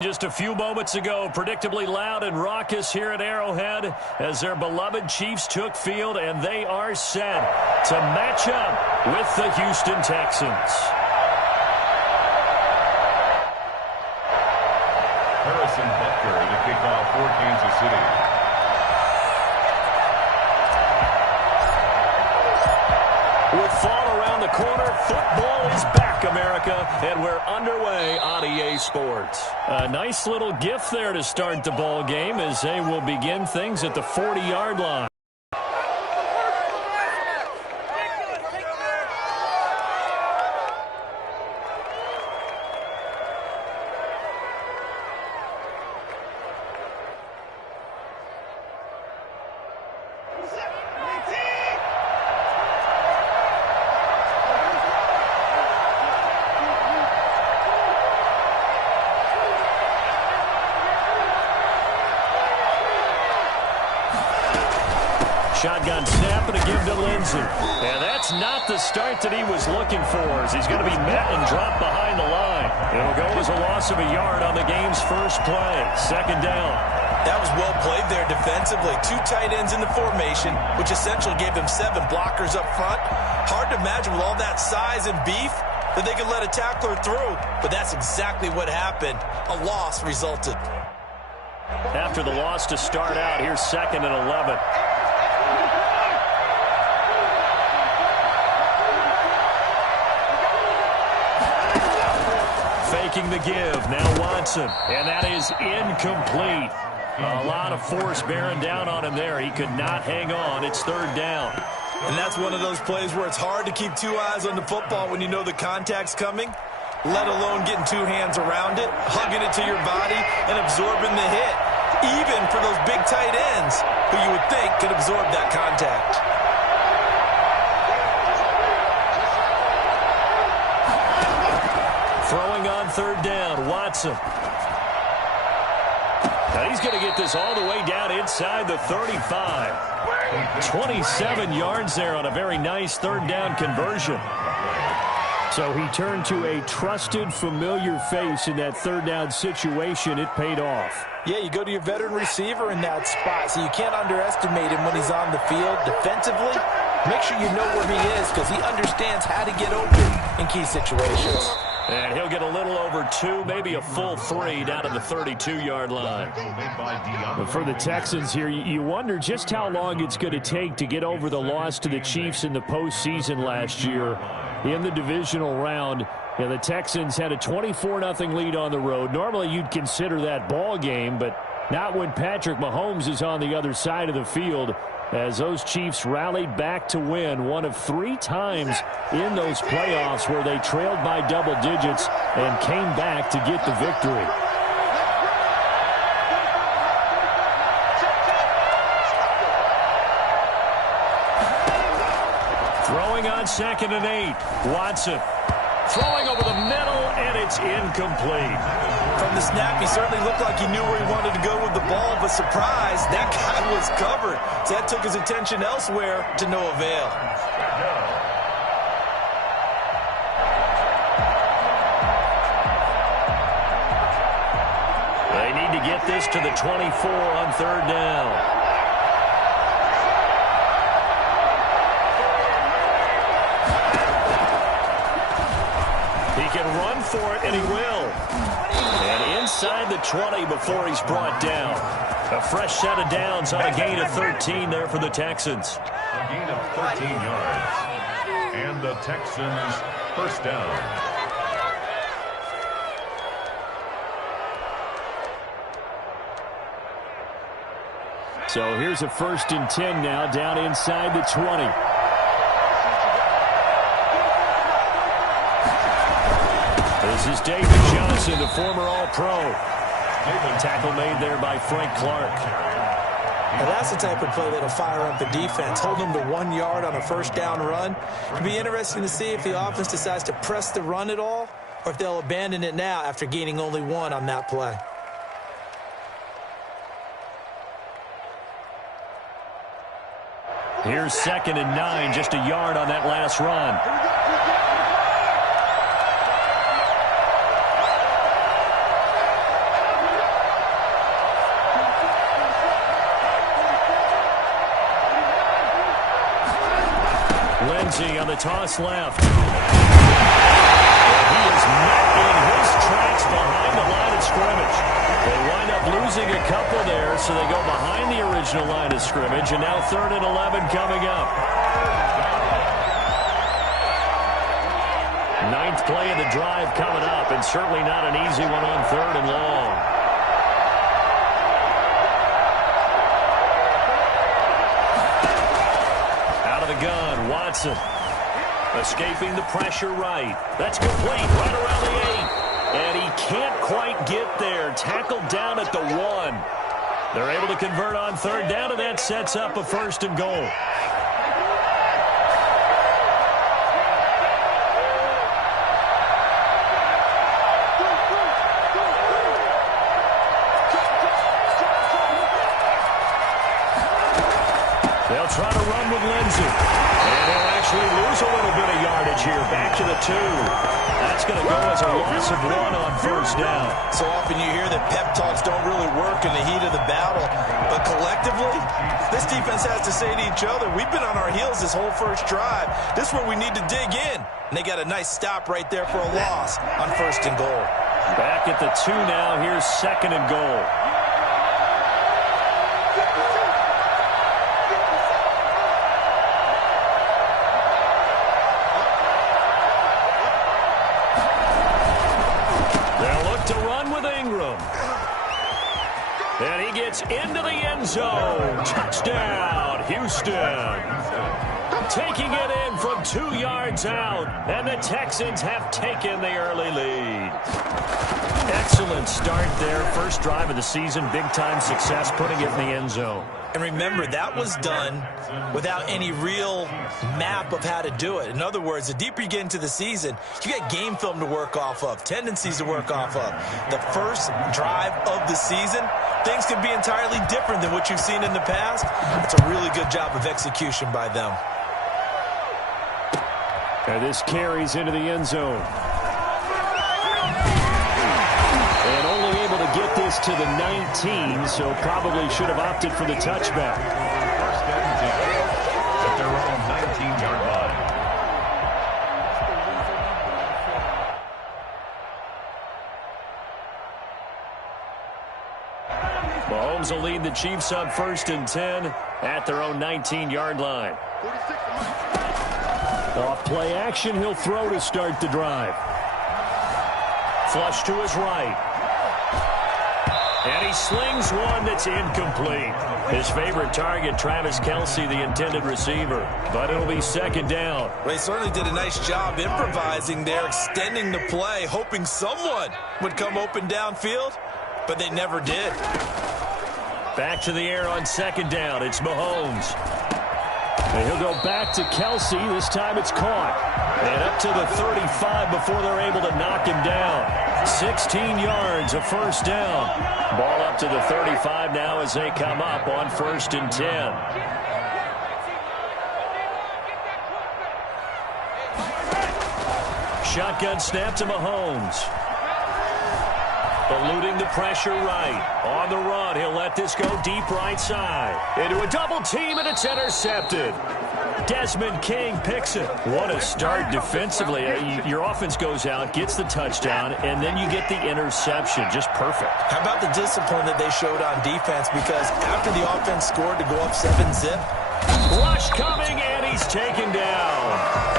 Just a few moments ago, predictably loud and raucous here at Arrowhead as their beloved Chiefs took field, and they are set to match up with the Houston Texans. Harrison Butker, the kickoff for Kansas City. With fall around the corner, football is back, America, and we're underway on EA Sports. A nice little gift there to start the ball game as they will begin things at the 40-yard line. Shotgun snap and a give to Lindsey. And that's not the start that he was looking for, as he's going to be met and dropped behind the line. It'll go as a loss of a yard on the game's first play. Second down. That was well played there defensively. Two tight ends in the formation, which essentially gave them 7 blockers up front. Hard to imagine with all that size and beef that they could let a tackler through. But that's exactly what happened. A loss resulted. After the loss to start out, here's 2nd and 11. Faking the give, now Watson, and that is incomplete. A lot of force bearing down on him there. He could not hang on. It's 3rd down. And that's one of those plays where it's hard to keep 2 eyes on the football when you know the contact's coming, let alone getting 2 hands around it, hugging it to your body, and absorbing the hit, even for those big tight ends who you would think could absorb that contact. Throwing on 3rd down, Watson. Now he's going to get this all the way down inside the 35. 27 yards there on a very nice 3rd down conversion. So he turned to a trusted, familiar face in that 3rd down situation. It paid off. Yeah, you go to your veteran receiver in that spot, so you can't underestimate him when he's on the field defensively. Make sure you know where he is because he understands how to get open in key situations. And he'll get a little over 2, maybe a full 3 down to the 32-yard line. But for the Texans here, you wonder just how long it's going to take to get over the loss to the Chiefs in the postseason last year in the divisional round. Yeah, the Texans had a 24-0 lead on the road. Normally you'd consider that ball game, but not when Patrick Mahomes is on the other side of the field, as those Chiefs rallied back to win one of 3 times in those playoffs where they trailed by double digits and came back to get the victory. Throwing on 2nd and 8, Watson. Throwing over the middle, and it's incomplete. From the snap, he certainly looked like he knew where he wanted to go with the ball, but surprise, that guy was covered. So that took his attention elsewhere to no avail. They need to get this to the 24 on 3rd down. He can run for it, and he will. And inside the 20 before he's brought down. A fresh set of downs on a gain of 13 there for the Texans. A gain of 13 yards. And the Texans first down. So here's a 1st and 10 now down inside the 20. This is David Johnson, the former All-Pro. Tackle made there by Frank Clark. And that's the type of play that'll fire up the defense, hold them to 1 yard on a 1st down run. It'll be interesting to see if the offense decides to press the run at all or if they'll abandon it now after gaining only 1 on that play. Here's 2nd and 9, just a yard on that last run. Lindsey on the toss left. And he is met in his tracks behind the line of scrimmage. They wind up losing a couple there, so they go behind the original line of scrimmage, and now 3rd and 11 coming up. 9th play of the drive coming up, and certainly not an easy one on 3rd and long. Out of the gun, Watson. Escaping the pressure right. That's complete, right around the 8. And he can't quite get there. Tackled down at the 1. They're able to convert on 3rd down, and that sets up a 1st and goal. They'll try to run with Lindsey. And they'll actually lose a little bit of yardage here. Back to the 2. That's going to go as a loss of 1 on 1st down. So often you hear that pep talks don't really work in the heat of the battle. But collectively, this defense has to say to each other, we've been on our heels this whole first drive. This is where we need to dig in. And they got a nice stop right there for a loss on 1st and goal. Back at the 2 now. Here's 2nd and goal. And he gets into the end zone. Touchdown, Houston. Taking it in from 2 yards out. And the Texans have taken the early lead. Excellent start there. First drive of the season. Big-time success putting it in the end zone. And remember, that was done without any real map of how to do it. In other words, the deeper you get into the season, you got game film to work off of, tendencies to work off of. The first drive of the season, things could be entirely different than what you've seen in the past. It's a really good job of execution by them. And this carries into the end zone. And only able to get this to the 19, so probably should have opted for the touchback. 1st and 10 at their own 19-yard line. Mahomes will lead the Chiefs on 1st and 10 at their own 19-yard line. Off play action, he'll throw to start the drive. Flush to his right. And he slings one that's incomplete. His favorite target, Travis Kelce, the intended receiver. But it'll be 2nd down. Well, he certainly did a nice job improvising there, extending the play, hoping someone would come open downfield, but they never did. Back to the air on 2nd down. It's Mahomes. And he'll go back to Kelce. This time it's caught. And up to the 35 before they're able to knock him down. 16 yards, a 1st down. Ball up to the 35 now as they come up on 1st and 10. Shotgun snap to Mahomes. Eluding the pressure right. On the run, he'll let this go deep right side. Into a double team, and it's intercepted. Desmond King picks it. What a start defensively. Your offense goes out, gets the touchdown, and then you get the interception. Just perfect. How about the discipline that they showed on defense? Because after the offense scored to go up 7-zip. Rush coming, and he's taken down.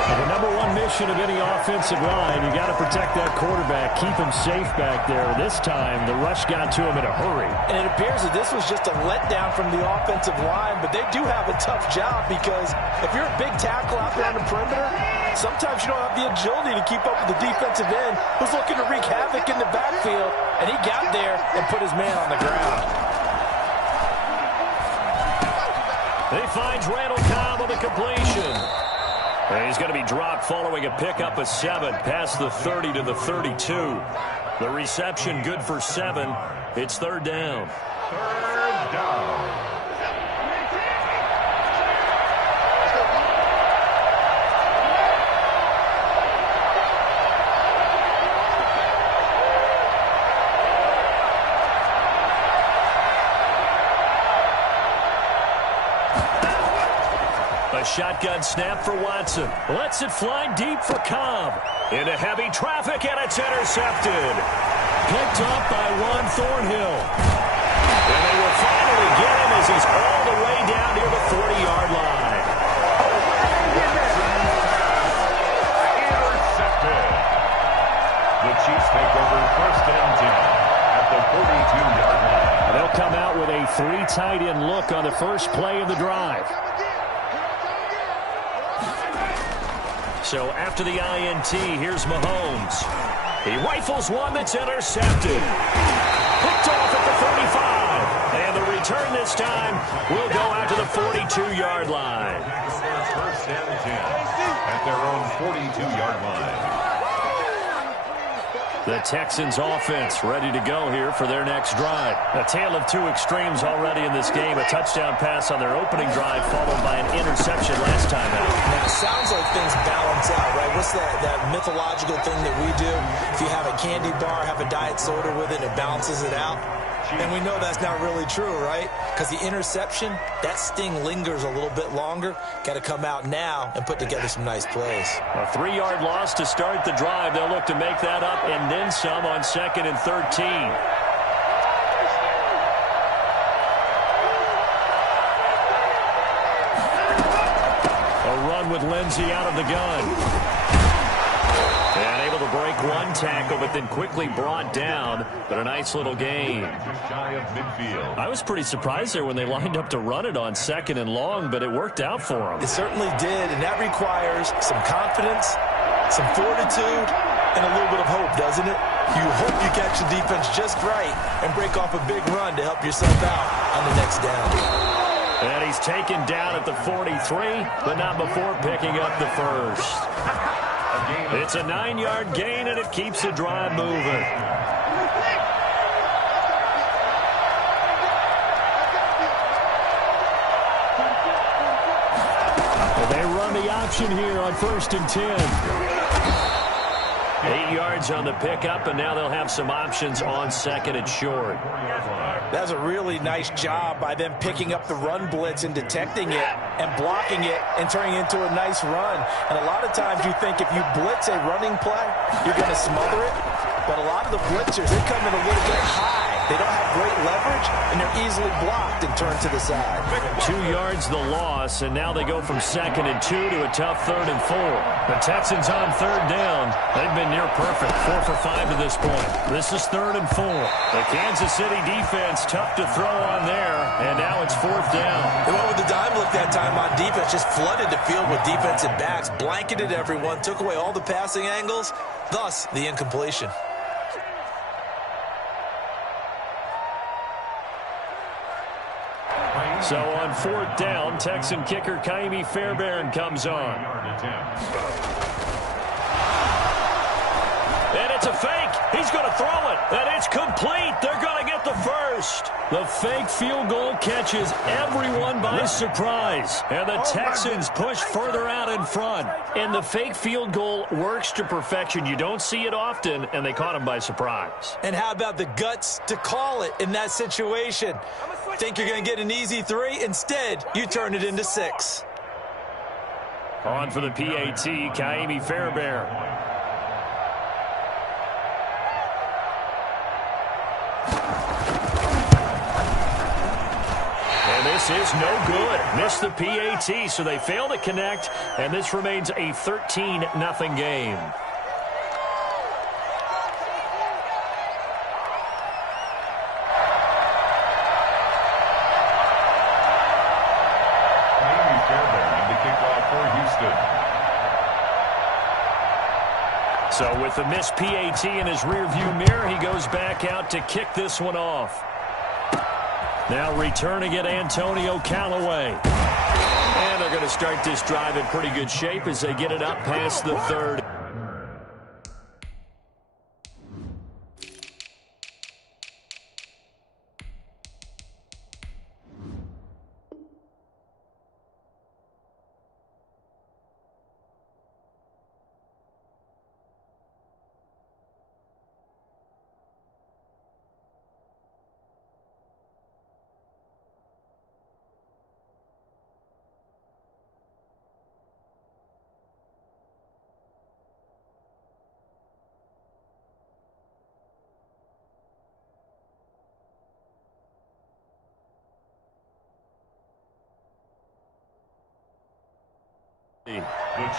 The number one mission of any offensive line, you got to protect that quarterback, keep him safe back there. This time, the rush got to him in a hurry. And it appears that this was just a letdown from the offensive line, but they do have a tough job because if you're a big tackle out there on the perimeter, sometimes you don't have the agility to keep up with the defensive end who's looking to wreak havoc in the backfield, and he got there and put his man on the ground. He finds Randall Cobb on the completion. And he's going to be dropped following a pickup of 7 past the 30 to the 32. The reception good for 7. It's 3rd down. 3rd down. A A shotgun snap for Watson. Lets it fly deep for Cobb. Into heavy traffic, and it's intercepted. Picked up by Juan Thornhill. And they will finally get him as he's all the way down near the 40-yard line. Intercepted. The Chiefs take over first and 10 at the 42-yard line. They'll come out with a 3 tight end look on the first play of the drive. So after the INT, here's Mahomes. He rifles one that's intercepted. Picked off at the 35. And the return this time will go out to the 42-yard line. First and 10 at their own 42-yard line. The Texans offense ready to go here for their next drive. A tale of two extremes already in this game. A touchdown pass on their opening drive followed by an interception last time out. Now, it sounds like things balance out, right? What's that mythological thing that we do? If you have a candy bar, have a diet soda with it, it balances it out. And we know that's not really true, right? Because the interception, that sting lingers a little bit longer. Got to come out now and put together some nice plays. A 3-yard loss to start the drive. They'll look to make that up and then some on 2nd and 13. A run with Lindsey out of the gun. And able to break one tackle, but then quickly brought down. But a nice little gain. Shy of midfield. I was pretty surprised there when they lined up to run it on 2nd and long, but it worked out for them. It certainly did, and that requires some confidence, some fortitude, and a little bit of hope, doesn't it? You hope you catch the defense just right and break off a big run to help yourself out on the next down. And he's taken down at the 43, but not before picking up the first. It's a 9-yard gain, and it keeps the drive moving. They run the option here on 1st and 10. 8 yards on the pickup, and now they'll have some options on 2nd and short. That's a really nice job by them picking up the run blitz and detecting it and blocking it and turning it into a nice run. And a lot of times you think if you blitz a running play, you're going to smother it. But a lot of the blitzers, they come in a little bit high. They don't have great leverage, and they're easily blocked and turned to the side. 2 yards the loss, and now they go from 2nd and 2 to a tough 3rd and 4. The Texans on 3rd down. They've been near perfect, 4 for 5 to this point. This is 3rd and 4. The Kansas City defense tough to throw on there, and now it's 4th down. They went with the dime look that time on defense, just flooded the field with defensive backs, blanketed everyone, took away all the passing angles, thus the incompletion. So on 4th down, Texan kicker Kaimi Fairbairn comes on. And it's a fake. He's going to throw it. And it's complete. They're going to get the first. The fake field goal catches everyone by surprise. And the Texans push further out in front. And the fake field goal works to perfection. You don't see it often, and they caught him by surprise. And how about the guts to call it in that situation? Think you're going to get an easy 3? Instead, you turn it into 6. On for the PAT, Kaimi Fairbairn. And this is no good. Missed the PAT, so they fail to connect, and this remains a 13-0 game. So with the missed PAT in his rearview mirror, he goes back out to kick this one off. Now returning it, Antonio Callaway. And they're going to start this drive in pretty good shape as they get it up past the 3rd. The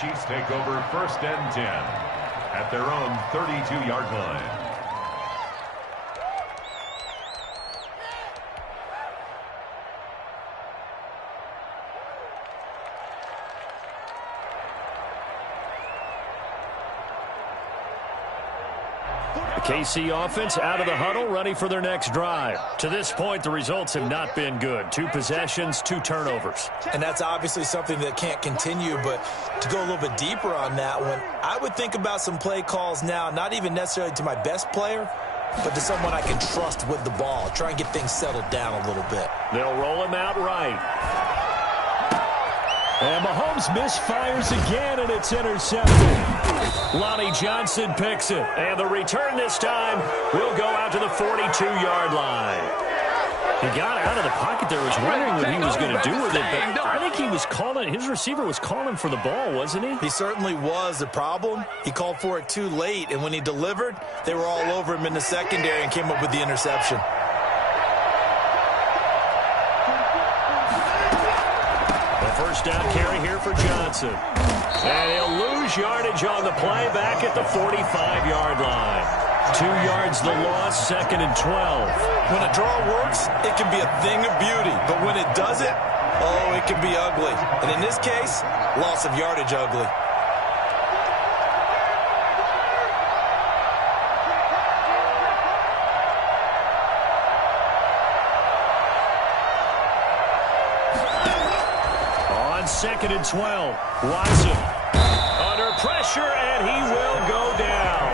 Chiefs take over 1st and 10 at their own 32-yard line. The KC offense out of the huddle, ready for their next drive. To this point, the results have not been good. 2 possessions, 2 turnovers. And that's obviously something that can't continue, but to go a little bit deeper on that one, I would think about some play calls now, not even necessarily to my best player, but to someone I can trust with the ball. Try and get things settled down a little bit. They'll roll him out right. And Mahomes misfires again, and it's intercepted. Lonnie Johnson picks it. And the return this time will go out to the 42-yard line. He got out of the pocket there. Was wondering what he was going to do with it. But I think he was calling, his receiver was calling for the ball, wasn't he? He certainly was. The problem, he called for it too late. And when he delivered, they were all over him in the secondary and came up with the interception. First down carry here for Johnson. And he'll lose yardage on the play back at the 45-yard line. 2 yards the loss, 2nd and 12. When a draw works, it can be a thing of beauty. But when it doesn't, oh, it can be ugly. And in this case, loss of yardage ugly. On 2nd and 12, Watson under pressure, and he will go down.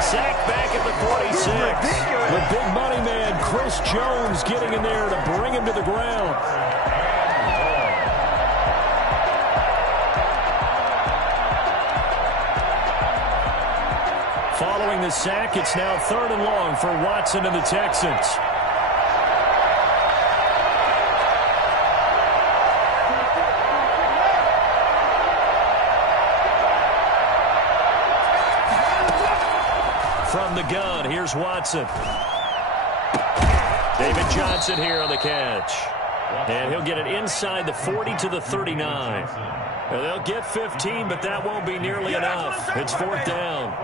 Sacked back at the 46. The big money man, Chris Jones, getting in there to bring him to the ground. Following the sack, it's now 3rd and long for Watson and the Texans. From the gun, here's Watson. David Johnson here on the catch. And he'll get it inside the 40 to the 39. And they'll get 15, but that won't be nearly enough. It's 4th down.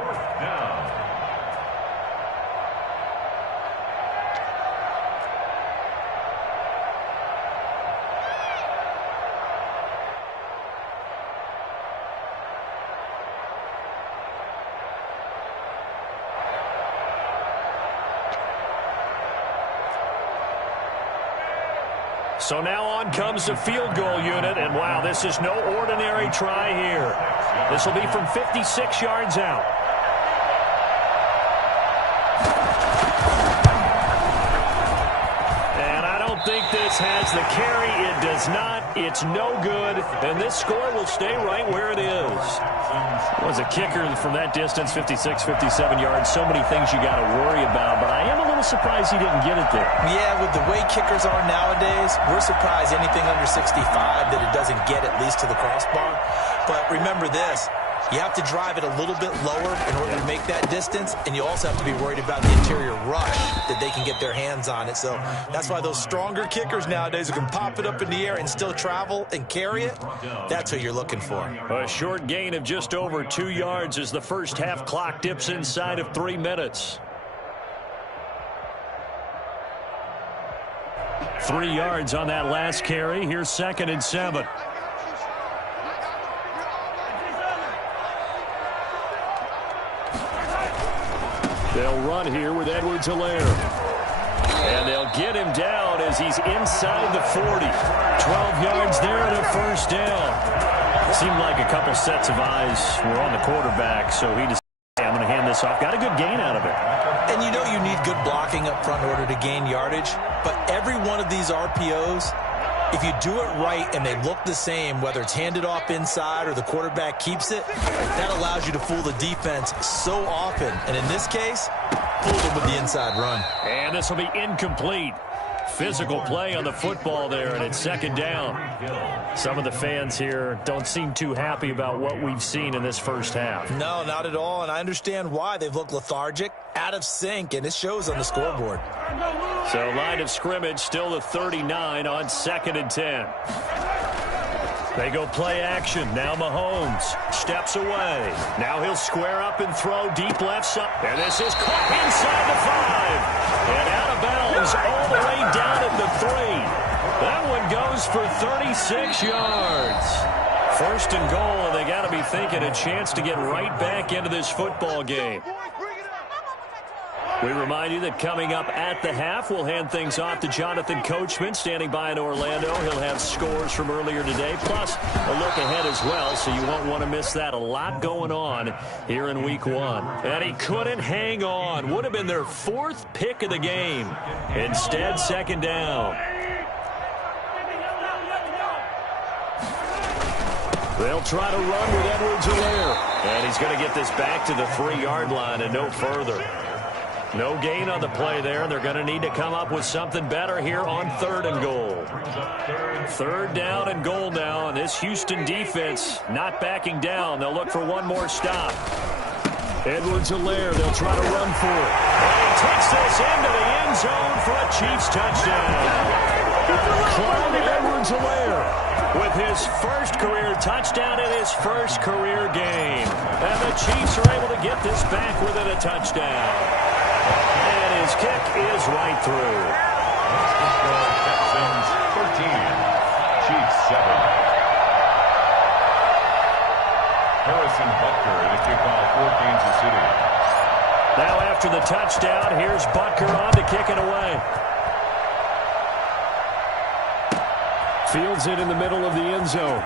So now on comes the field goal unit, and wow, this is no ordinary try here. This will be from 56 yards out. And I don't think this has the carry. It does not. It's no good. And this score will stay right where it is. It was a kicker from that distance, 56, 57 yards. So many things you got to worry about, but I am a little surprised he didn't get it there. Yeah, with the way kickers are nowadays, we're surprised anything under 65 that it doesn't get at least to the crossbar. But remember this, you have to drive it a little bit lower in order to make that distance, and you also have to be worried about the interior rush that they can get their hands on it. So that's why those stronger kickers nowadays who can pop it up in the air and still travel and carry it, that's what you're looking for. A short gain of just over 2 yards as the first half clock dips inside of 3 minutes. 3 yards on that last carry. Here's 2nd and 7. They'll run here with Edwards-Helaire. And they'll get him down as he's inside the 40. 12 yards there and a first down. Seemed like a couple sets of eyes were on the quarterback, so he decided, hey, I'm going to hand this off. Got a good gain out of it. And you know you need good blocking up front in order to gain yardage, but every one of these RPOs, if you do it right and they look the same, whether it's handed off inside or the quarterback keeps it, that allows you to fool the defense so often. And in this case, fooled them with the inside run. And this will be incomplete. Physical play on the football there, and it's 2nd down. Some of the fans here don't seem too happy about what we've seen in this first half. No, not at all, and I understand why. They've looked lethargic, out of sync, and it shows on the scoreboard. So line of scrimmage still the 39 on 2nd and 10. They go play action. Now Mahomes steps away. Now he'll square up and throw deep left side. And this is caught inside the 5. And out of bounds all the way down at the 3. That one goes for 36 yards. First and goal, and they got to be thinking a chance to get right back into this football game. We remind you that coming up at the half, we'll hand things off to Jonathan Coachman, standing by in Orlando. He'll have scores from earlier today, plus a look ahead as well, so you won't want to miss that. A lot going on here in Week 1. And he couldn't hang on. Would have been their 4th pick of the game. Instead, second down. They'll try to run with Edwards-Helaire. And he's going to get this back to the 3-yard line and no further. No gain on the play there, and they're going to need to come up with something better here on 3rd and goal. 3rd down and goal now, and this Houston defense not backing down. They'll look for one more stop. Edwards-Helaire, they'll try to run for it. And he takes this into the end zone for a Chiefs touchdown. Clyde Edwards-Helaire with his first career touchdown in his first career game. And the Chiefs are able to get this back within a touchdown. And his kick is right through. Texans 13, Chiefs 7. Harrison Butker in a kickoff for Kansas City. Now after the touchdown, here's Butker on to kick it away. Fields it in the middle of the end zone.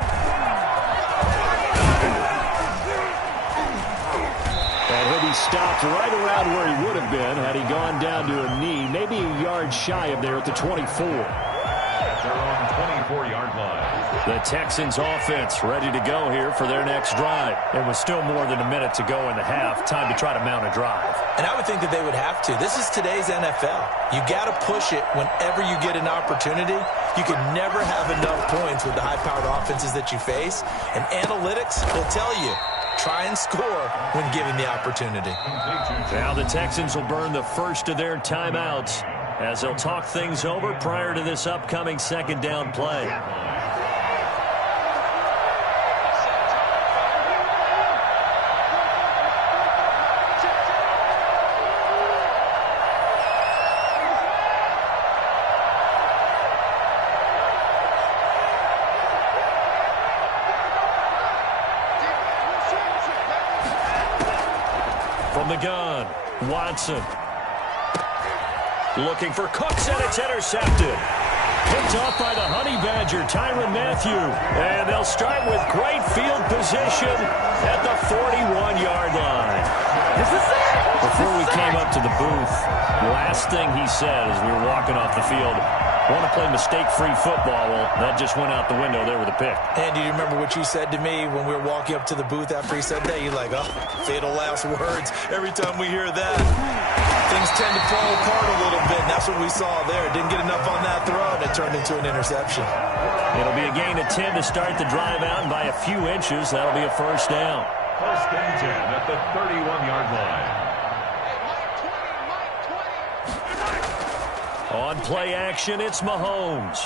And he'll be stopped right around where he would have been had he gone down to a knee, maybe a yard shy of there at the 24. At their own 24-yard line. The Texans offense ready to go here for their next drive. It was still more than a minute to go in the half. Time to try to mount a drive. And I would think that they would have to. This is today's NFL. You got to push it whenever you get an opportunity. You can never have enough points with the high-powered offenses that you face. And analytics will tell you, try and score when given the opportunity. Now the Texans will burn the first of their timeouts as they'll talk things over prior to this upcoming second down play. From the gun, Watson. Looking for Cooks, and it's intercepted. Picked off by the Honey Badger, Tyrann Mathieu. And they'll start with great field position at the 41-yard line. Before we came up to the booth, last thing he said as we were walking off the field, want to play mistake-free football. Well, that just went out the window there with a pick. And do you remember what you said to me when we were walking up to the booth after he said that? You're like, oh, fatal last words. Every time we hear that, things tend to fall apart a little bit, and that's what we saw there. Didn't get enough on that throw, and it turned into an interception. It'll be a gain of 10 to start the drive out, and by a few inches, that'll be a first down. First and 10 at the 31-yard line. On play action, it's Mahomes.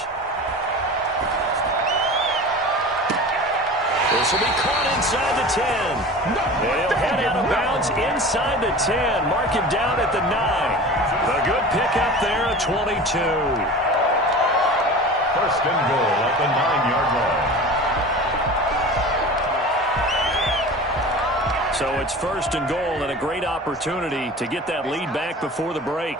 This will be caught inside the 10. They'll head out of bounds inside the 10. Mark him down at the 9. A good pickup there at 22. First and goal at the 9-yard line. So it's first and goal and a great opportunity to get that lead back before the break.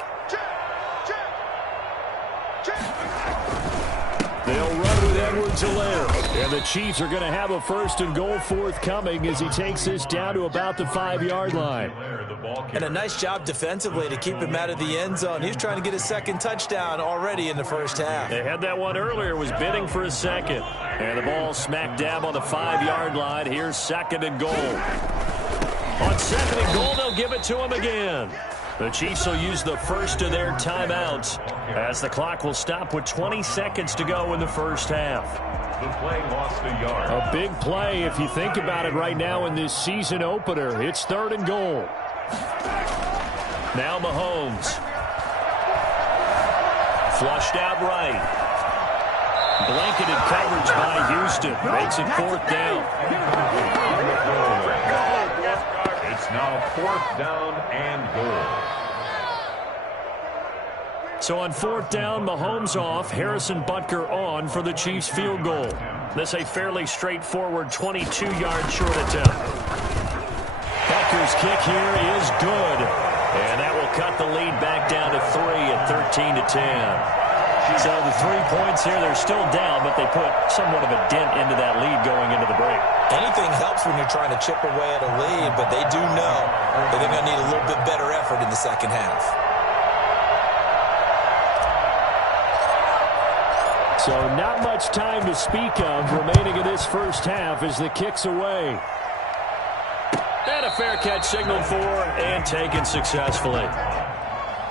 They'll run with Edwards-Helaire. And the Chiefs are going to have a first and goal forthcoming as he takes this down to about the 5-yard line. And a nice job defensively to keep him out of the end zone. He's trying to get his second touchdown already in the first half. They had that one earlier, was bidding for a second. And the ball smack dab on the 5-yard line. Here's second and goal. On second and goal, they'll give it to him again. The Chiefs will use the first of their timeouts as the clock will stop with 20 seconds to go in the first half. The play lost a yard. A big play if you think about it right now in this season opener. It's third and goal. Now Mahomes. Flushed out right. Blanketed coverage by Houston. Makes it 4th down. It's now 4th down and goal. So on 4th down, Mahomes off, Harrison Butker on for the Chiefs field goal. This a fairly straightforward 22-yard short attempt. Butker's kick here is good. And that will cut the lead back down to 3 at 13-10. So the 3 points here, they're still down, but they put somewhat of a dent into that lead going into the break. Anything helps when you're trying to chip away at a lead, but they do know that they're going to need a little bit better effort in the second half. So not much time to speak of remaining in this first half as the kick's away. And a fair catch signaled for and taken successfully.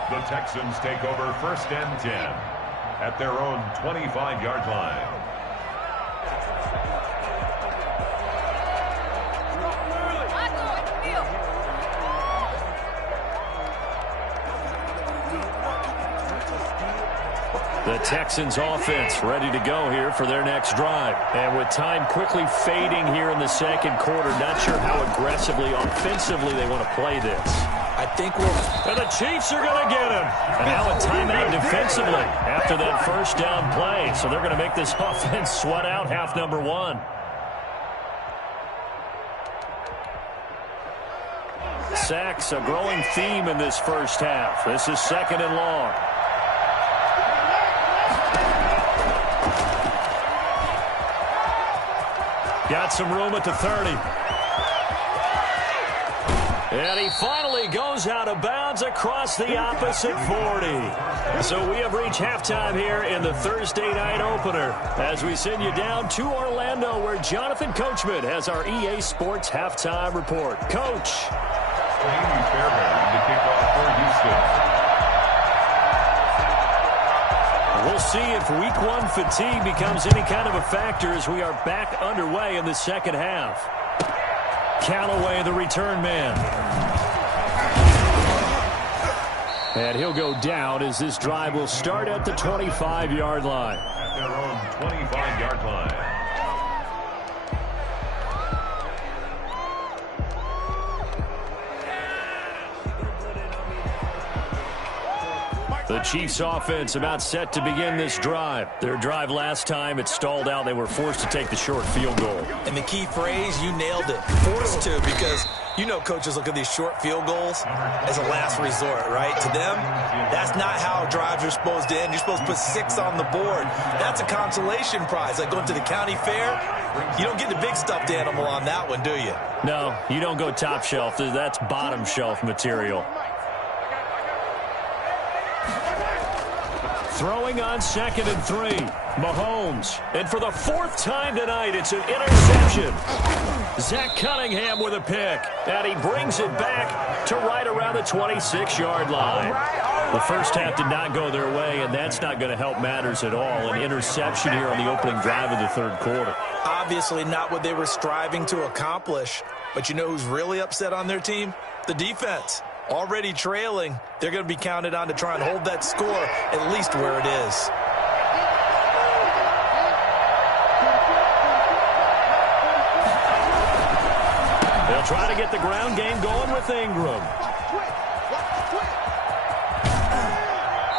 The Texans take over 1st and 10 at their own 25-yard line. The Texans offense ready to go here for their next drive. And with time quickly fading here in the second quarter, not sure how aggressively, offensively they want to play this. I think and the Chiefs are going to get him. And now a timeout defensively after that first down play. So they're going to make this offense sweat out half number 1. Sacks, a growing theme in this first half. This is 2nd and long. Got some room at the 30. And he finally goes out of bounds across the opposite 40. So we have reached halftime here in the Thursday night opener as we send you down to Orlando where Jonathan Coachman has our EA Sports halftime report. Coach. Amy Fairbairn to kick off for Houston. We'll see if week 1 fatigue becomes any kind of a factor as we are back underway in the second half. Callaway, the return man. And he'll go down as this drive will start at the 25-yard line. At their own 25-yard line. The Chiefs offense about set to begin this drive. Their drive last time, it stalled out. They were forced to take the short field goal. And the key phrase, you nailed it. Forced to, because you know coaches look at these short field goals as a last resort, right? To them, that's not how drives are supposed to end. You're supposed to put 6 on the board. That's a consolation prize. Like going to the county fair, you don't get the big stuffed animal on that one, do you? No, you don't go top shelf. That's bottom shelf material. Throwing on 2nd and 3. Mahomes. And for the 4th time tonight, it's an interception. Zach Cunningham with a pick. And he brings it back to right around the 26-yard line. The first half did not go their way, and that's not going to help matters at all. An interception here on the opening drive of the third quarter. Obviously not what they were striving to accomplish. But you know who's really upset on their team? The defense. Already trailing, they're going to be counted on to try and hold that score at least where it is. They'll try to get the ground game going with Ingram.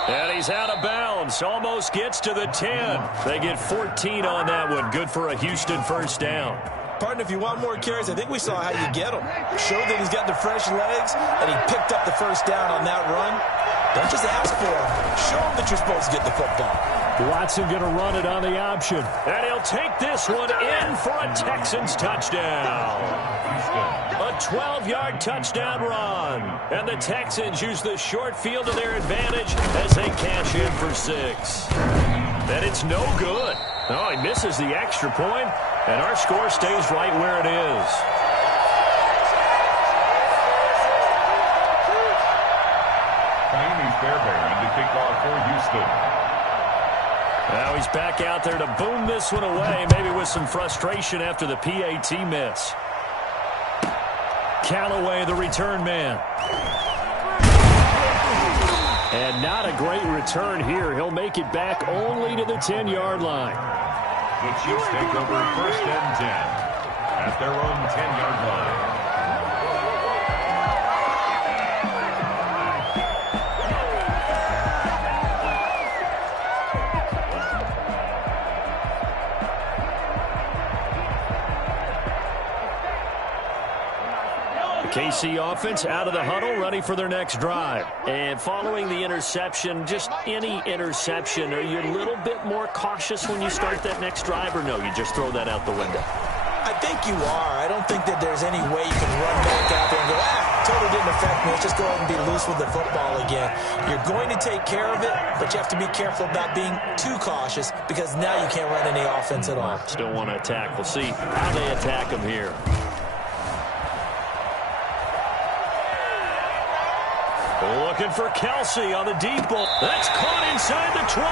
And he's out of bounds. Almost gets to the 10. They get 14 on that one. Good for a Houston first down. Partner, if you want more carries, I think we saw how you get them. Showed that he's got the fresh legs, and he picked up the first down on that run. Don't just ask for him. Show him that you're supposed to get the football. Watson going to run it on the option. And he'll take this one in for a Texans touchdown. A 12-yard touchdown run. And the Texans use the short field to their advantage as they cash in for 6. And it's no good. Oh, he misses the extra point, and our score stays right where it is. Amy Fairbairn to kick off for Houston. Now he's back out there to boom this one away, maybe with some frustration after the PAT miss. Callaway, the return man. And not a great return here. He'll make it back only to the 10-yard line. The Chiefs take over 1st and 10 at their own 10-yard line. KC offense out of the huddle, ready for their next drive. And following the interception, just any interception, are you a little bit more cautious when you start that next drive, or no, you just throw that out the window? I think you are. I don't think that there's any way you can run back out there and go, totally didn't affect me. Let's just go ahead and be loose with the football again. You're going to take care of it, but you have to be careful about being too cautious because now you can't run any offense at all. Still want to attack. We'll see how they attack them here. Looking for Kelsey on the deep ball. That's caught inside the 20.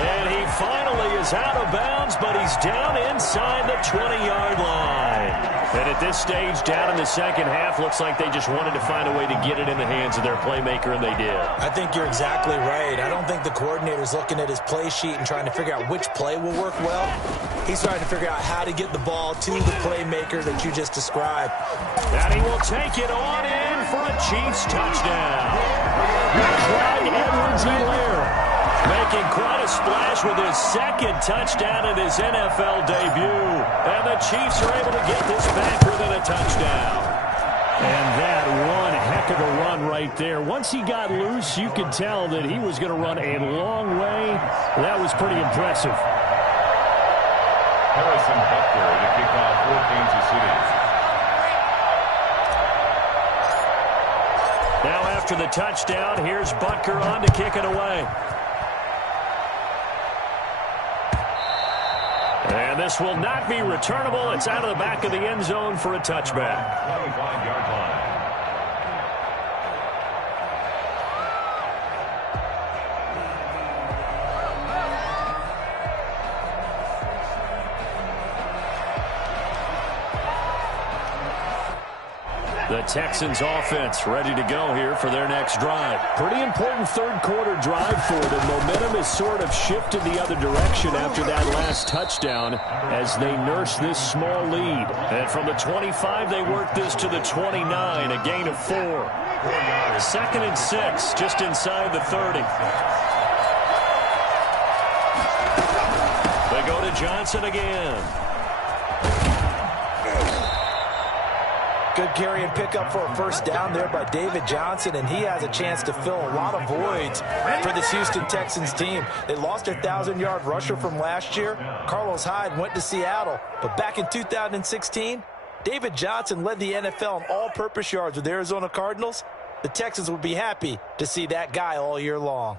And he finally is out of bounds, but he's down inside the 20-yard line. And at this stage, down in the second half, looks like they just wanted to find a way to get it in the hands of their playmaker, and they did. I think you're exactly right. I don't think the coordinator's looking at his play sheet and trying to figure out which play will work well. He's trying to figure out how to get the ball to the playmaker that you just described. And he will take it on in for a Chiefs touchdown. Clyde Edwards-Helaire making quite a splash with his second touchdown in his NFL debut. And the Chiefs are able to get this back within a touchdown. And that one heck of a run right there. Once he got loose, you could tell that he was going to run a long way. That was pretty impressive. Harrison Butker to kick off for Kansas City. Now after the touchdown, here's Butker on to kick it away. And this will not be returnable. It's out of the back of the end zone for a touchback. 25-yard line. The Texans offense ready to go here for their next drive. Pretty important third quarter drive for them. Momentum has sort of shifted the other direction after that last touchdown as they nurse this small lead. And from the 25, they work this to the 29, a gain of 4. 2nd and 6, just inside the 30. They go to Johnson again. Good carry and pickup for a first down there by David Johnson, and he has a chance to fill a lot of voids for this Houston Texans team. They lost their 1,000-yard rusher from last year. Carlos Hyde went to Seattle, but back in 2016, David Johnson led the NFL in all-purpose yards with the Arizona Cardinals. The Texans would be happy to see that guy all year long.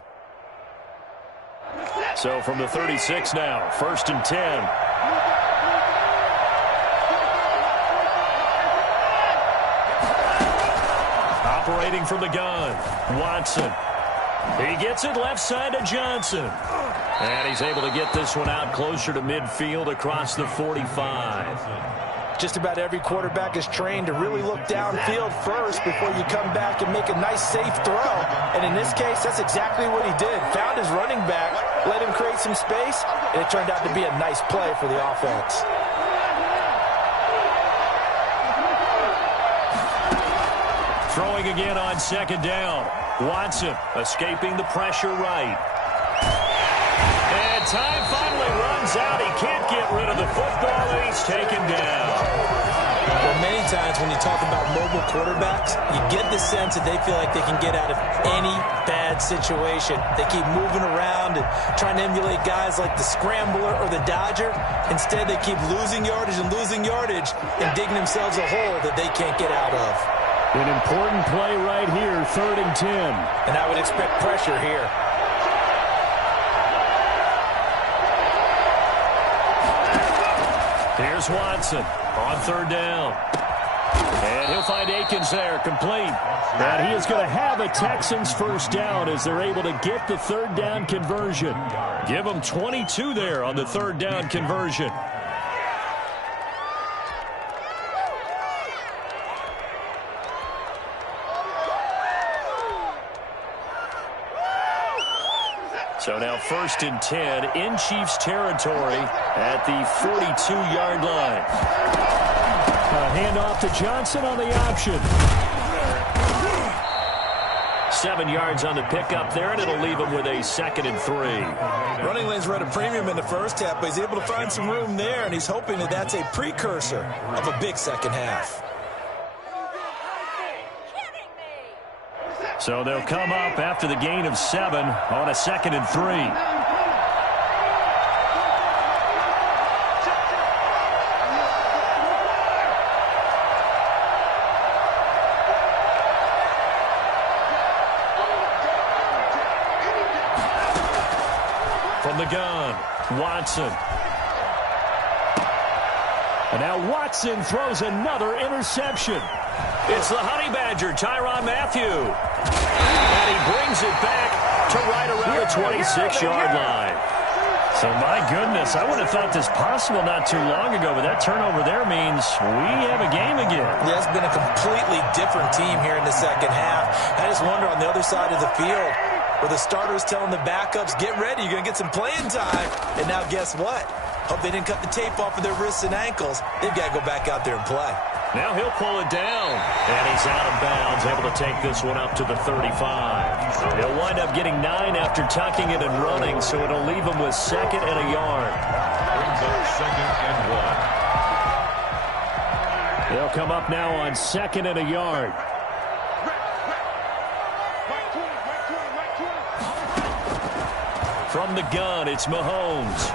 So from the 36 now, 1st and 10. Operating from the gun, Watson. He gets it left side to Johnson. And he's able to get this one out closer to midfield across the 45. Just about every quarterback is trained to really look downfield first before you come back and make a nice, safe throw. And in this case, that's exactly what he did. Found his running back, let him create some space, and it turned out to be a nice play for the offense. Throwing again on 2nd down. Watson escaping the pressure right. And time finally runs out. He can't get rid of the football, and he's taken down. Well, many times when you talk about mobile quarterbacks, you get the sense that they feel like they can get out of any bad situation. They keep moving around and trying to emulate guys like the Scrambler or the Dodger. Instead, they keep losing yardage and digging themselves a hole that they can't get out of. An important play right here, 3rd and 10. And I would expect pressure here. Here's Watson on 3rd down. And he'll find Akins there, complete. And he is going to have a Texans first down as they're able to get the 3rd down conversion. Give them 22 there on the 3rd down conversion. So now 1st and 10 in Chiefs territory at the 42-yard line. A handoff to Johnson on the option. 7 yards on the pickup there, and it'll leave him with a 2nd and 3. Running lanes were at a premium in the first half, but he's able to find some room there, and he's hoping that that's a precursor of a big second half. So they'll come up after the gain of 7 on a 2nd and 3. From the gun, Watson. And now Watson throws another interception. It's the Honey Badger, Tyrann Mathieu. And he brings it back to right around the 26-yard line. So, my goodness, I would have thought this possible not too long ago, but that turnover there means we have a game again. Yeah, it's been a completely different team here in the second half. I just wonder on the other side of the field, where the starters telling the backups, get ready, you're going to get some playing time. And now guess what? Hope they didn't cut the tape off of their wrists and ankles. They've got to go back out there and play. Now he'll pull it down. And he's out of bounds, able to take this one up to the 35. He'll wind up getting 9 after tucking it and running, so it'll leave him with 2nd and a yard. Brings up 2nd and 1. They'll come up now on 2nd and a yard. From the gun, it's Mahomes.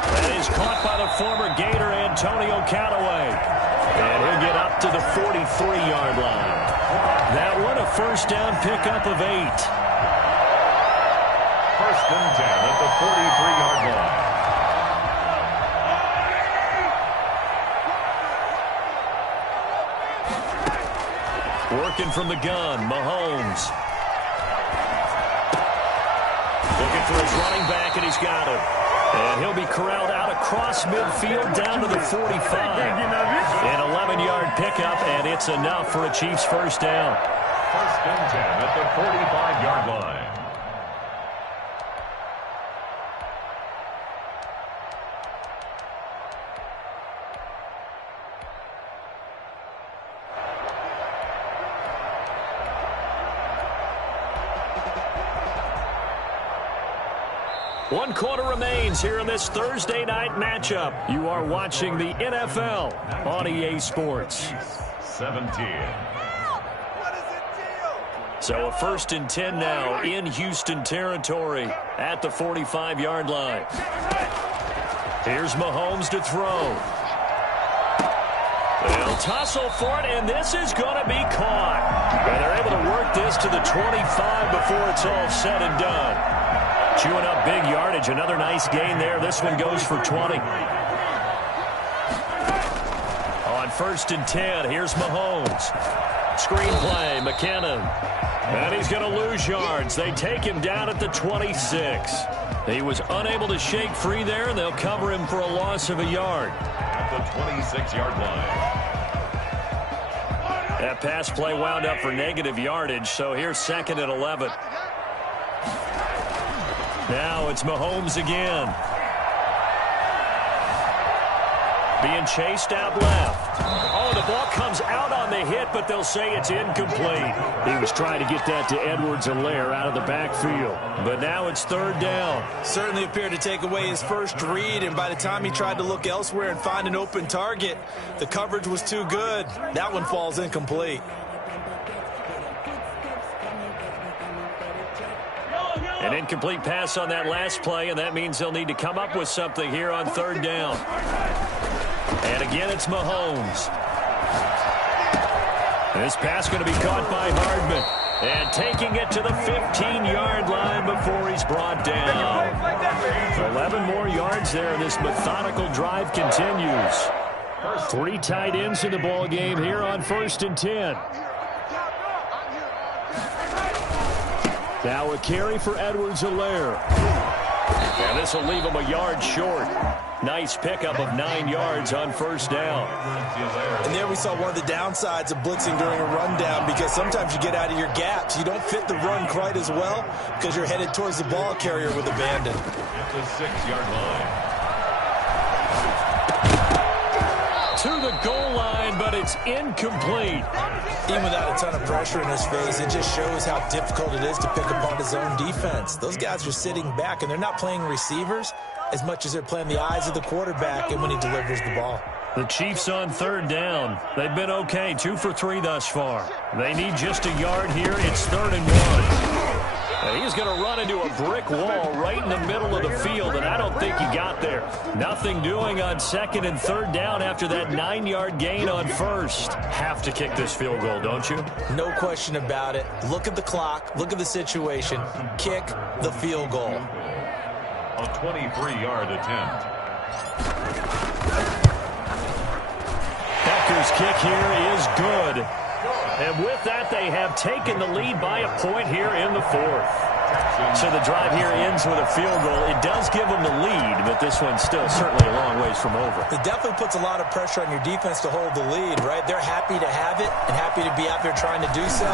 That is caught by the former Gator, Antonio Callaway. And he'll get up to the 43-yard line. That one, a first down pickup of 8. 1st and 10 at the 43-yard line. Working from the gun, Mahomes. Looking for his running back, and he's got him. And he'll be corralled out across midfield down to the 45. An 11-yard pickup, and it's enough for a Chiefs first down. 1st and 10 at the 45-yard line. One quarter remains here in this Thursday night matchup. You are watching the NFL on EA Sports. 17. So a 1st and 10 now in Houston territory at the 45-yard line. Here's Mahomes to throw. They'll tussle for it, and this is going to be caught. And they're able to work this to the 25 before it's all said and done. Chewing up big yardage. Another nice gain there. This one goes for 20. On 1st and 10, here's Mahomes. Screenplay, McKinnon. And he's going to lose yards. They take him down at the 26. He was unable to shake free there, and they'll cover him for a loss of a yard. At the 26-yard line. That pass play wound up for negative yardage, so here's 2nd and 11. Now it's Mahomes again. Being chased out left. Oh, the ball comes out on the hit, but they'll say it's incomplete. He was trying to get that to Edwards-Helaire out of the backfield. But now it's 3rd down. Certainly appeared to take away his first read, and by the time he tried to look elsewhere and find an open target, the coverage was too good. That one falls incomplete. An incomplete pass on that last play, and that means they'll need to come up with something here on 3rd down. And again, it's Mahomes. This pass going to be caught by Hardman. And taking it to the 15-yard line before he's brought down. 11 more yards there, and this methodical drive continues. 3 tight ends in the ball game here on 1st and 10. Now a carry for Edwards-Helaire. And this will leave him a yard short. Nice pickup of 9 yards on first down. And there we saw one of the downsides of blitzing during a rundown, because sometimes you get out of your gaps. You don't fit the run quite as well because you're headed towards the ball carrier with abandon. At the 6-yard line. To the goal line, but it's incomplete. Even without a ton of pressure in his face, it just shows how difficult it is to pick apart his own defense. Those guys are sitting back, and they're not playing receivers as much as they're playing the eyes of the quarterback and when he delivers the ball. The Chiefs on third down. They've been okay, 2 for 3 thus far. They need just a yard here. It's 3rd and 1. And he's going to run into a brick wall right in the middle of the field, and I don't think he got there. Nothing doing on 2nd and 3rd down after that 9-yard gain on first. Have to kick this field goal, don't you? No question about it. Look at the clock. Look at the situation. Kick the field goal. A 23-yard attempt. Becker's kick here is good. And with that, they have taken the lead by a point here in the 4th. So the drive here ends with a field goal. It does give them the lead, but this one's still certainly a long ways from over. It definitely puts a lot of pressure on your defense to hold the lead, right? They're happy to have it and happy to be out there trying to do so.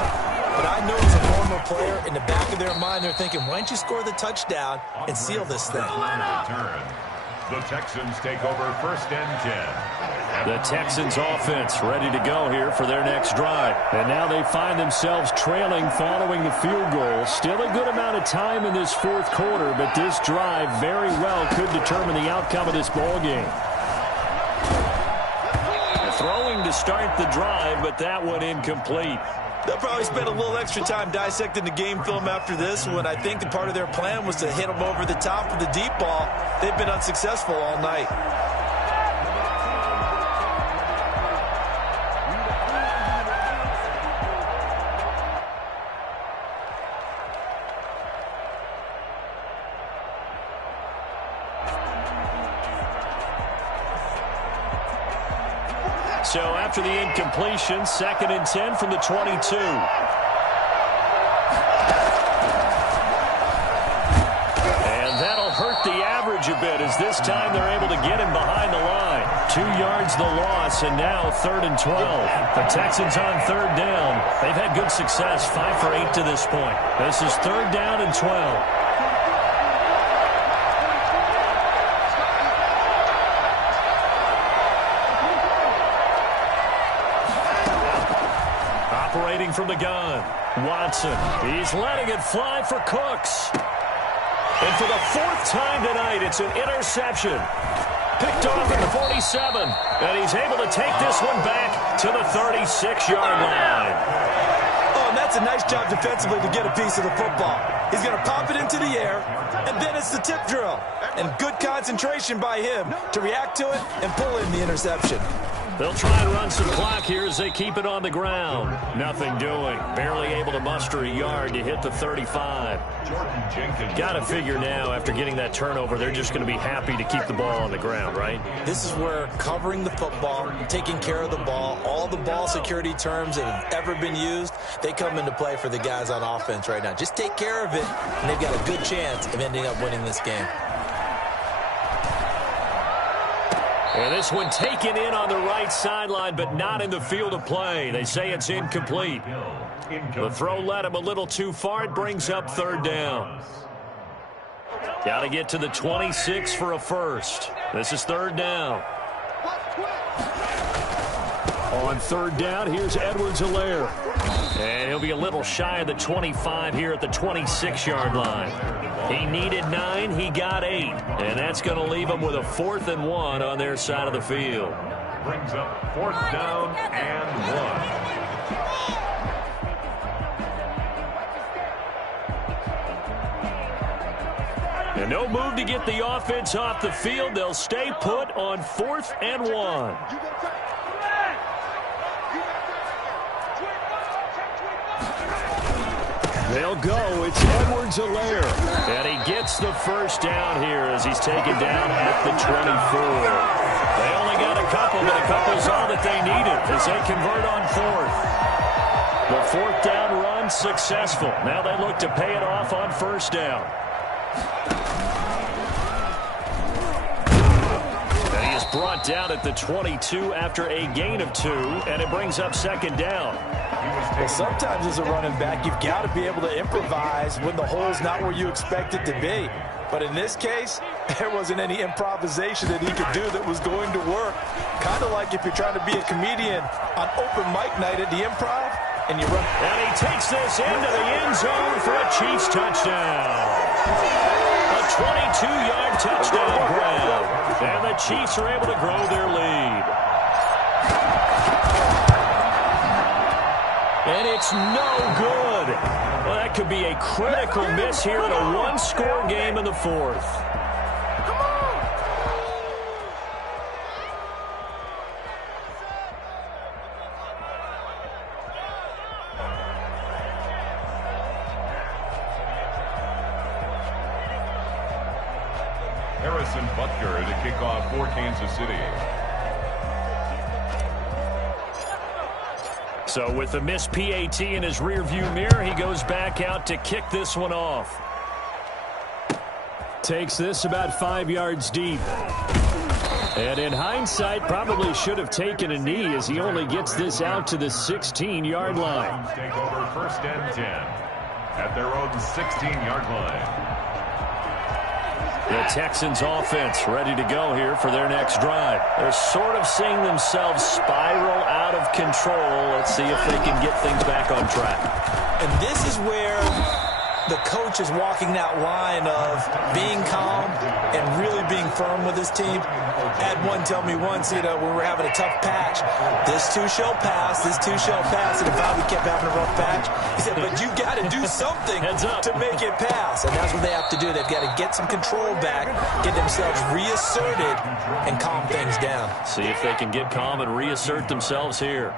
But I know as a former player, in the back of their mind, they're thinking, why don't you score the touchdown and seal this thing? The Texans take over 1st and 10. The Texans offense ready to go here for their next drive. And now they find themselves trailing following the field goal. Still a good amount of time in this 4th quarter, but this drive very well could determine the outcome of this ball game. Throwing to start the drive, but that one incomplete. They'll probably spend a little extra time dissecting the game film after this one. I think that part of their plan was to hit them over the top with the deep ball. They've been unsuccessful all night. So after the incompletion, 2nd and 10 from the 22. And that'll hurt the average a bit, as this time they're able to get him behind the line. 2 yards the loss, and now 3rd and 12. The Texans on 3rd down. They've had good success, 5 for 8 to this point. This is 3rd down and 12. Operating from the gun, Watson. He's letting it fly for Cooks. And for the 4th time tonight, it's an interception. Picked off at the 47. And he's able to take this one back to the 36-yard line. Oh, and that's a nice job defensively to get a piece of the football. He's going to pop it into the air, and then it's the tip drill. And good concentration by him to react to it and pull in the interception. They'll try and run some clock here as they keep it on the ground. Nothing doing. Barely able to muster a yard to hit the 35. Got to figure now, after getting that turnover, they're just going to be happy to keep the ball on the ground, right? This is where covering the football, taking care of the ball, all the ball security terms that have ever been used, they come into play for the guys on offense right now. Just take care of it, and they've got a good chance of ending up winning this game. And this one taken in on the right sideline, but not in the field of play. They say it's incomplete. The throw led him a little too far. It brings up 3rd down. Got to get to the 26 for a first. This is 3rd down. On 3rd down, here's Edwards-Helaire. And he'll be a little shy of the 25 here at the 26-yard line. He needed 9, he got 8. And that's going to leave him with a 4th and 1 on their side of the field. Brings up 4th down and 1. And no move to get the offense off the field. They'll stay put on 4th and 1. They'll go. It's Edwards-Helaire. And he gets the first down here as he's taken down at the 24. They only got a couple, but a couple's all that they needed as they convert on 4th. The 4th down run successful. Now they look to pay it off on 1st down. brought down at the 22 after a gain of 2, and it brings up second down. Well, sometimes as a running back, you've got to be able to improvise when the hole's not where you expect it to be. But in this case, there wasn't any improvisation that he could do that was going to work. Kind of like if you're trying to be a comedian on open mic night at the Improv, and you run. And he takes this into the end zone for a Chiefs touchdown. A 22-yard touchdown grab. And the Chiefs are able to grow their lead. And it's no good. Well, that could be a critical miss here in a one-score game in the fourth. Butker to kick off for Kansas City. So with the missed PAT in his rearview mirror, he goes back out to kick this one off. Takes this about 5 yards deep. And in hindsight, probably should have taken a knee as he only gets this out to the 16-yard line. Take over first and 10 at their own 16-yard line. The Texans offense ready to go here for their next drive. They're sort of seeing themselves spiral out of control. Let's see if they can get things back on track. And this is where the coach is walking that line of being calm and really being firm with his team. Had one tell me once, when we were having a tough patch, this too shall pass, this too shall pass, and if we kept having a rough patch, he said, but you got to do something to make it pass, and that's what they have to do. They've got to get some control back, get themselves reasserted, and calm things down. See if they can get calm and reassert themselves here.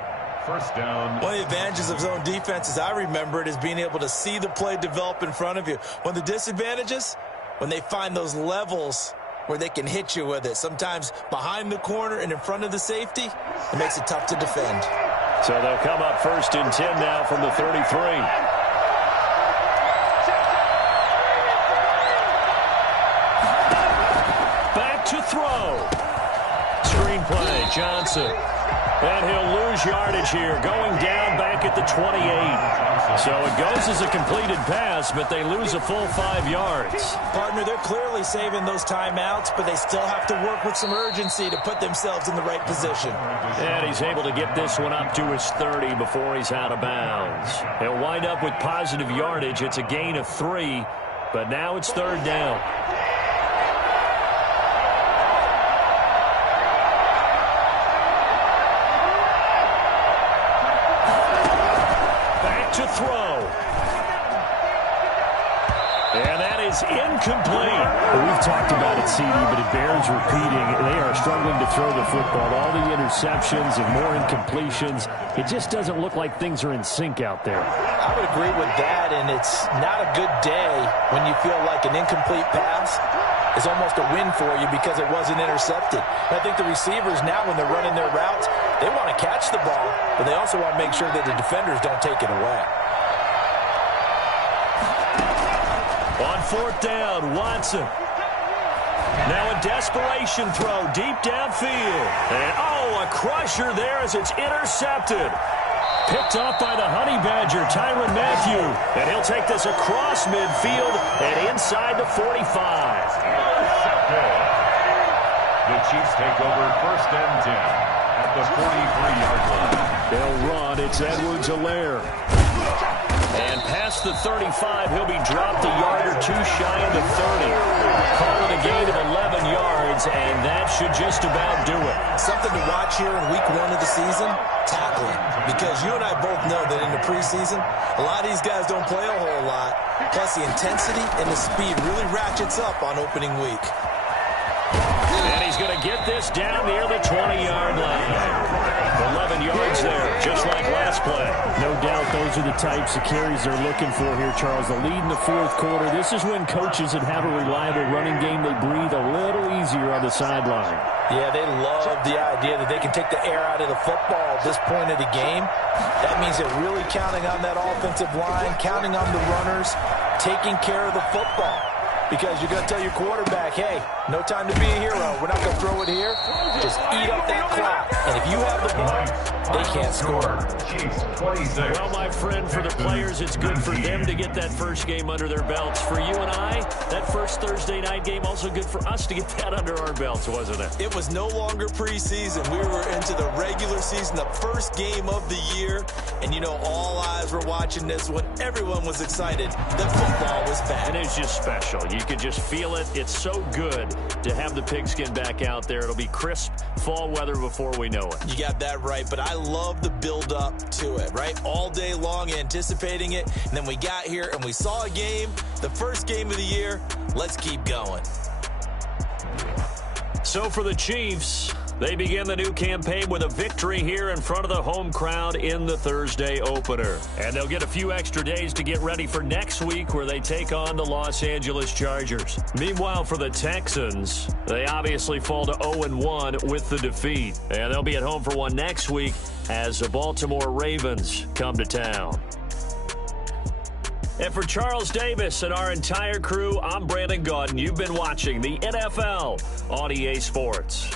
First down. One of the advantages of zone defense, as I remember it, is being able to see the play develop in front of you. One of the disadvantages, when they find those levels where they can hit you with it, sometimes behind the corner and in front of the safety, it makes it tough to defend. So they'll come up first and 10 now from the 33. Back to throw. Screenplay, Johnson. And he'll lose yardage here, going down back at the 28. So it goes as a completed pass, but they lose a full 5 yards. Partner, they're clearly saving those timeouts, but they still have to work with some urgency to put themselves in the right position. And he's able to get this one up to his 30 before he's out of bounds. He'll wind up with positive yardage. It's a gain of 3, but now it's third down. To throw. And that is incomplete. We've talked about it, CD, but it bears repeating. They are struggling to throw the football. All the interceptions and more incompletions. It just doesn't look like things are in sync out there. I would agree with that, and it's not a good day when you feel like an incomplete pass is almost a win for you because it wasn't intercepted. And I think the receivers now, when they're running their routes, they want to catch the ball, but they also want to make sure that the defenders don't take it away. On fourth down, Watson. Now a desperation throw deep downfield. And, a crusher there as it's intercepted. Picked off by the Honey Badger, Tyrann Mathieu. And he'll take this across midfield and inside the 45. The Chiefs take over first and 10 at the 43-yard line. They'll run. It's Edwards-Helaire. And past the 35, he'll be dropped a yard or two shy of the 30. Call it a gain of 11 yards, and that should just about do it. Something to watch here in week 1 of the season, tackling. Because you and I both know that in the preseason, a lot of these guys don't play a whole lot. Plus, the intensity and the speed really ratchets up on opening week. And he's going to get this down near the 20-yard line. 11 yards there, just like last play. No doubt those are the types of carries they're looking for here, Charles. The lead in the fourth quarter. This is when coaches that have a reliable running game, they breathe a little easier on the sideline. Yeah, they love the idea that they can take the air out of the football at this point of the game. That means they're really counting on that offensive line, counting on the runners, taking care of the football. Because you're going to tell your quarterback, hey, no time to be a hero. We're not going to throw it here. Just eat up that clock. And if you have the ball, they can't score. Well, my friend, for the players, it's good for them to get that first game under their belts. For you and I, that first Thursday night game, also good for us to get that under our belts, wasn't it? It was no longer preseason. We were into the regular season, the first game of the year. And, you know, all eyes were watching this when everyone was excited that football was back. And it's just special. You can just feel it. It's so good to have the pigskin back out there. It'll be crisp fall weather before we know it. You got that right, but I love the build-up to it, right? All day long anticipating it, and then we got here and we saw a game, the first game of the year. Let's keep going. So for the Chiefs, they begin the new campaign with a victory here in front of the home crowd in the Thursday opener. And they'll get a few extra days to get ready for next week where they take on the Los Angeles Chargers. Meanwhile, for the Texans, they obviously fall to 0-1 with the defeat. And they'll be at home for one next week as the Baltimore Ravens come to town. And for Charles Davis and our entire crew, I'm Brandon Gaudin. You've been watching the NFL on EA Sports.